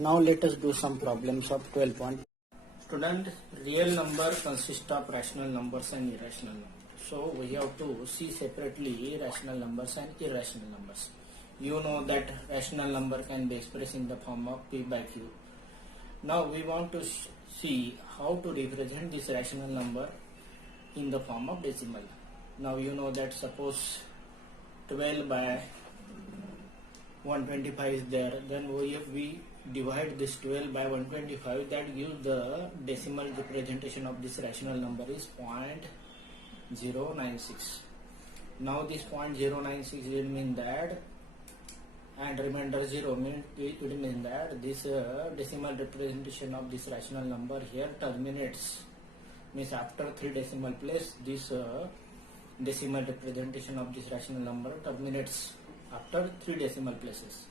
Now let us do some problems of 12 point. Student, real number consists of rational numbers and irrational numbers. So we have to see separately rational numbers and irrational numbers. You know that rational number can be expressed in the form of P by Q. Now we want to see how to represent this rational number in the form of decimal. Now you know that suppose 12 by 125 is there, then we divide this 12 by 125, that gives the decimal representation of this rational number is 0.096. Now this 0.096 will mean that, and remainder 0 means it means that this decimal representation of this rational number here terminates, means after 3 decimal place this decimal representation of this rational number terminates after 3 decimal places.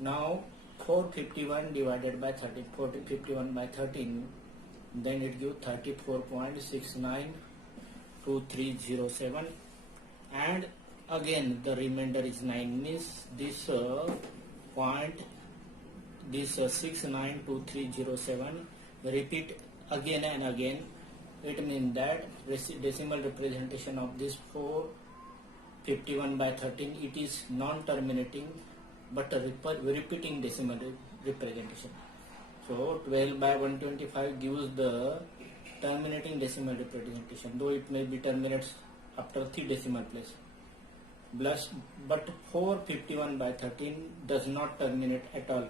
Now 451 divided by 13, 451 by 13, then it gives 34.692307, and again the remainder is 9, means this 692307 repeat again and again. It means that decimal representation of this 451 by 13, it is non-terminating but a repeating decimal representation. So 12 by 125 gives the terminating decimal representation, though it may be terminates after 3 decimal place. But 451 by 13 does not terminate at all.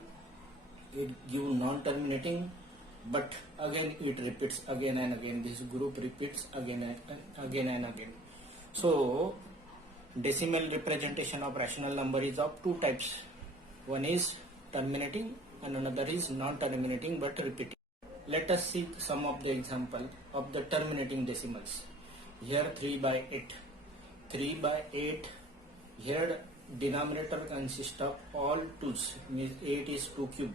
It gives non-terminating, but again it repeats again and again. This group repeats again and again. So decimal representation of rational number is of 2 types. One is terminating and another is non-terminating but repeating. Let us see some of the example of the terminating decimals. Here 3 by 8. 3 by 8, here denominator consists of all 2's, means 8 is 2 cube.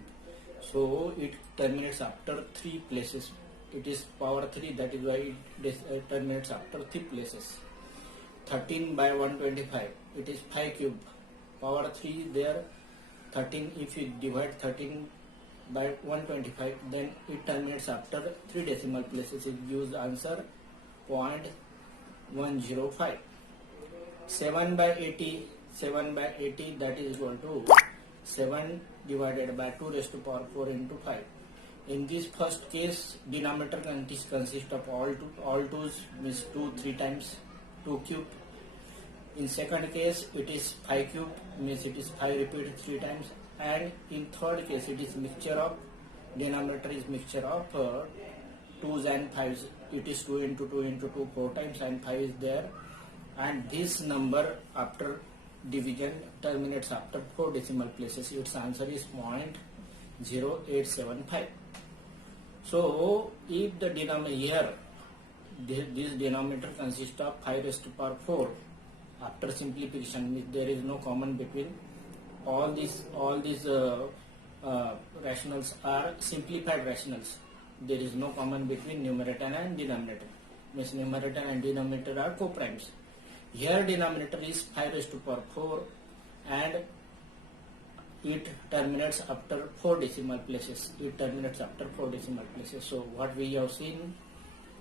So it terminates after 3 places. It is power 3, that is why it terminates after 3 places. 13 by 125, it is 5 cube, power 3 there. 13, if you divide 13 by 125, then it terminates after 3 decimal places. It gives answer 0.105. 7 by 80, that is equal to 7 divided by 2 raised to power 4 into 5. In this first case, denominator consists of all 2's, means 2 3 times 2 cube. In second case, it is 5 cube, means it is 5 repeated 3 times. And in third case, it is mixture of, denominator is mixture of 2's and 5's. It is 2 into 2 into 2 4 times, and 5 is there. And this number after division terminates after 4 decimal places. Its answer is 0.0875. So if the denominator here, this denominator consists of 5 raised to power 4. After simplification, there is no common between all these rationals are simplified rationals. There is no common between numerator and denominator, means numerator and denominator are co-primes. Here denominator is 5 raised to power 4 and it terminates after 4 decimal places. So what we have seen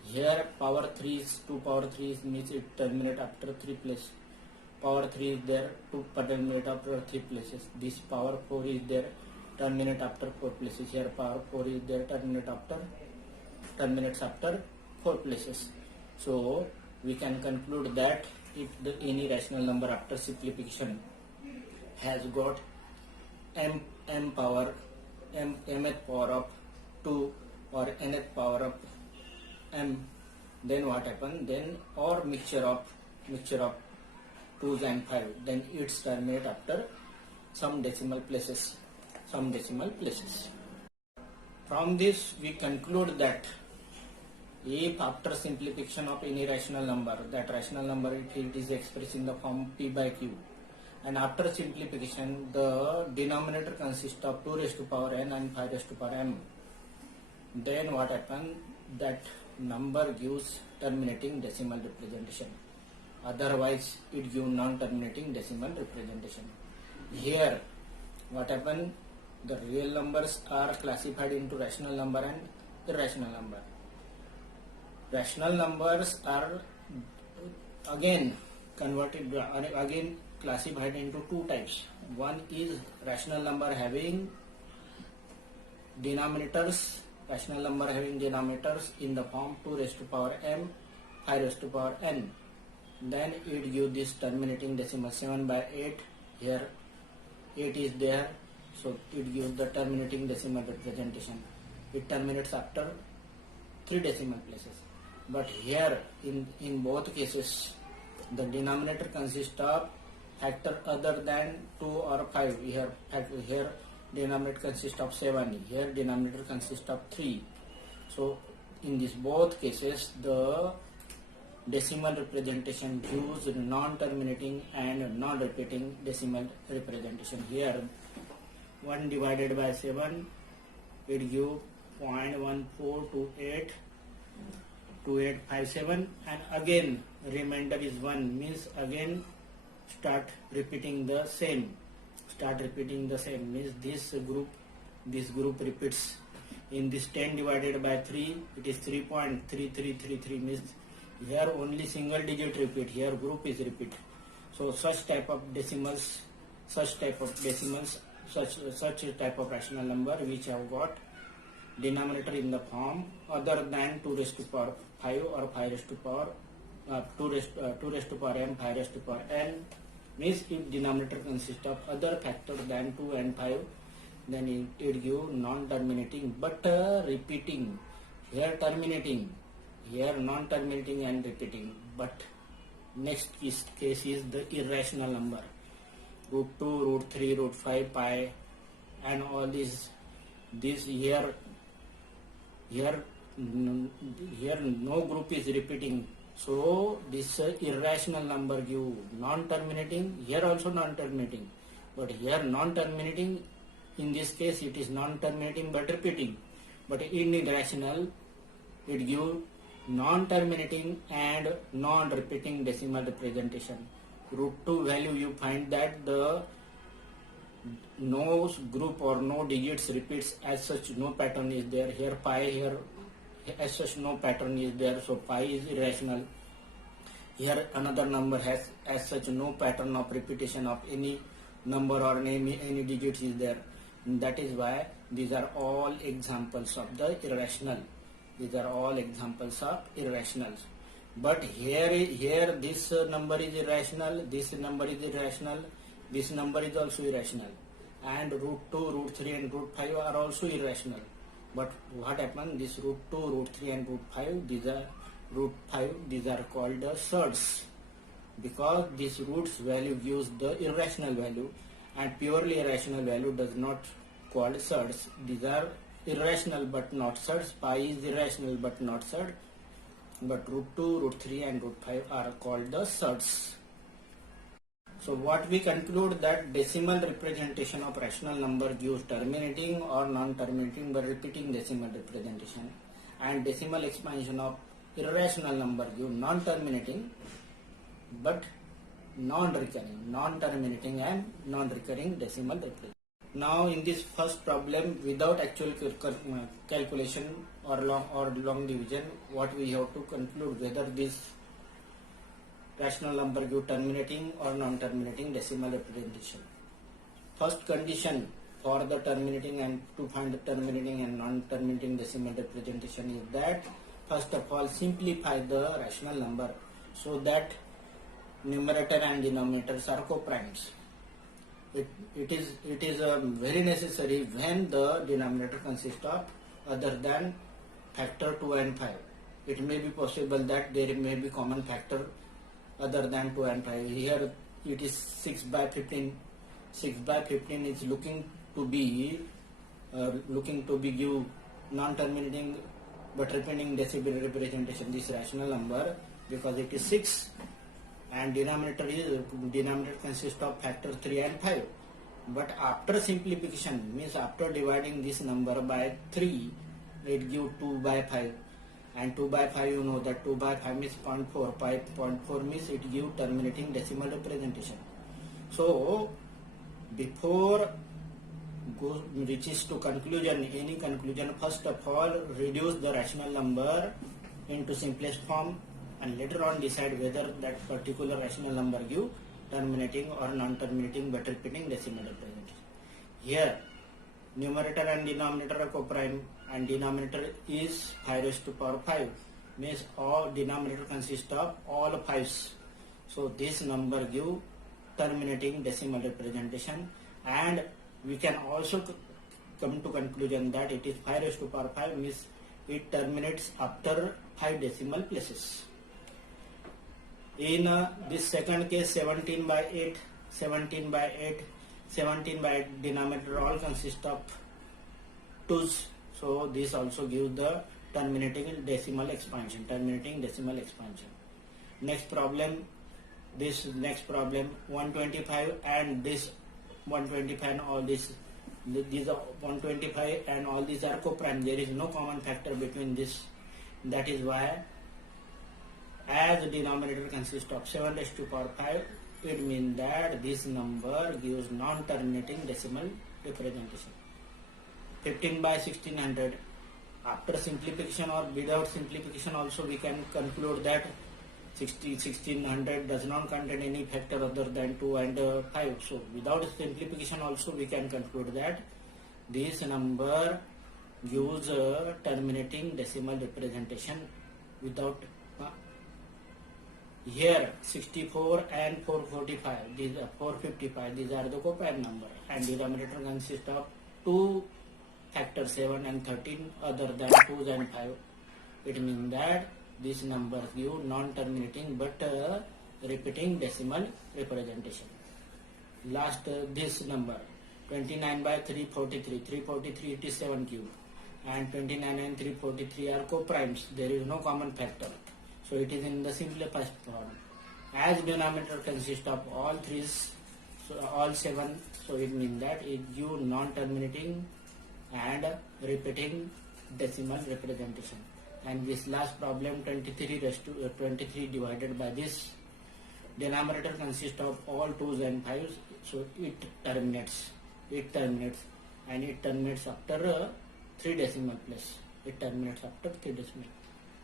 here, power 3 is 2 power 3 means it terminates after 3 places. Power 3 is there to terminate after 3 places. This power 4 is there, terminate after 4 places. Here power 4 is there, terminates after 4 places. So we can conclude that if any rational number after simplification has got mth power of 2 or nth power of m, then what happens? Then or mixture of 2's and 5, then it's terminate after some decimal places. From this we conclude that if after simplification of any rational number, that rational number if it is expressed in the form P by Q, and after simplification the denominator consists of 2 raised to power n and 5 raised to power m, then what happens? That number gives terminating decimal representation. Otherwise it gives non-terminating decimal representation. Here what happened? The real numbers are classified into rational number and irrational number. Rational numbers are again classified into two types. One is rational number having denominators in the form 2 raised to power m, 5 raised to power n. Then it gives this terminating decimal 7 by 8. Here 8 is there, so it gives the terminating decimal representation. It terminates after 3 decimal places. But here in both cases, the denominator consists of factor other than 2 or 5. Here denominator consists of 7. Here denominator consists of 3. So in these both cases, the decimal representation gives non-terminating and non-repeating decimal representation. Here 1 divided by 7, it gives 0.142827, and again remainder is 1, means again start repeating the same, means this group repeats. In this 10 divided by 3, it is 3.3333, means here only single digit repeat, here group is repeat. So such type of rational number which have got denominator in the form other than 2 raised to power 5 or 5 raised to power 2 raised to power m, 5 raised to power n, means if denominator consists of other factor than 2 and 5, then it gives non-terminating but repeating. Here terminating, here non-terminating and repeating. But next case is the irrational number. Root 2, root 3, root 5, pi, and all this here no group is repeating. So this irrational number give non-terminating, here also non-terminating, but here non-terminating, in this case it is non-terminating but repeating. But in irrational, it give non-terminating and non-repeating decimal representation. Root 2 value, you find that the no group or no digits repeats, as such no pattern is there. Here pi, here as such no pattern is there, so pi is irrational. Here another number has as such no pattern of repetition of any number or any digits is there. And that is why these are all examples of the irrational. But here this number is irrational, this number is irrational, this number is also irrational, and root 2, root 3 and root 5 are also irrational. But what happened, this root 2, root 3 and root 5, these are called the surds, because this root's value gives the irrational value, and purely irrational value does not called surds. These are irrational but not surds. Pi is irrational but not surd, but root 2, root 3 and root 5 are called the surds. So what we conclude, that decimal representation of rational number gives terminating or non-terminating but repeating decimal representation, and decimal expansion of irrational number gives non-terminating but non-terminating and non-recurring decimal representation. Now in this first problem, without actual calculation or long division, what we have to conclude, whether this rational number give terminating or non-terminating decimal representation. First condition for the terminating and to find the terminating and non-terminating decimal representation is that first of all simplify the rational number so that numerator and denominators are co-primes. It is very necessary when the denominator consists of other than factor 2 and 5. It may be possible that there may be common factor other than 2 and 5. Here it is 6 by 15. 6 by 15 is looking to be give non-terminating but repeating decimal representation, this rational number, because it is 6 and denominator consists of factor 3 and 5. But after simplification, means after dividing this number by 3, it gives 2 by 5, and 2 by 5 you know that 2 by 5 means 0.4. 0.4 means it gives terminating decimal representation. So before reaches to conclusion, any conclusion, first of all reduce the rational number into simplest form and later on decide whether that particular rational number give terminating or non-terminating but repeating decimal representation. Here numerator and denominator are co-prime and denominator is 5 raised to power 5, means all denominator consists of all 5s. So this number give terminating decimal representation, and we can also come to conclusion that it is 5 raised to power 5, means it terminates after 5 decimal places. In this second case, 17 by 8 denominator all consist of 2's. So this also gives the terminating decimal expansion. Next problem, 125 and this 125 and all this, these are 125 and all these are co-prime. There is no common factor between this. That is why, as the denominator consists of 7 raised to power 5, it means that this number gives non-terminating decimal representation. 15 by 1600. After simplification or without simplification also we can conclude that 1600 does not contain any factor other than 2 and 5. So without simplification also we can conclude that this number gives a terminating decimal representation without here 64 and 445, these are 455, these are the co-prime number, and denominator consists of 2 factors 7 and 13 other than 2 and 5. It means that these numbers give non-terminating but repeating decimal representation. Last this number 29 by 343 it is 7 cube, and 29 and 343 are co-primes. There is no common factor. So it is in the simplified form. As denominator consists of all 3's, so all 7, so it means that it gives non-terminating and repeating decimal representation. And this last problem, 23 divided by this, denominator consists of all 2's and 5's, so it terminates and it terminates after 3 decimal place.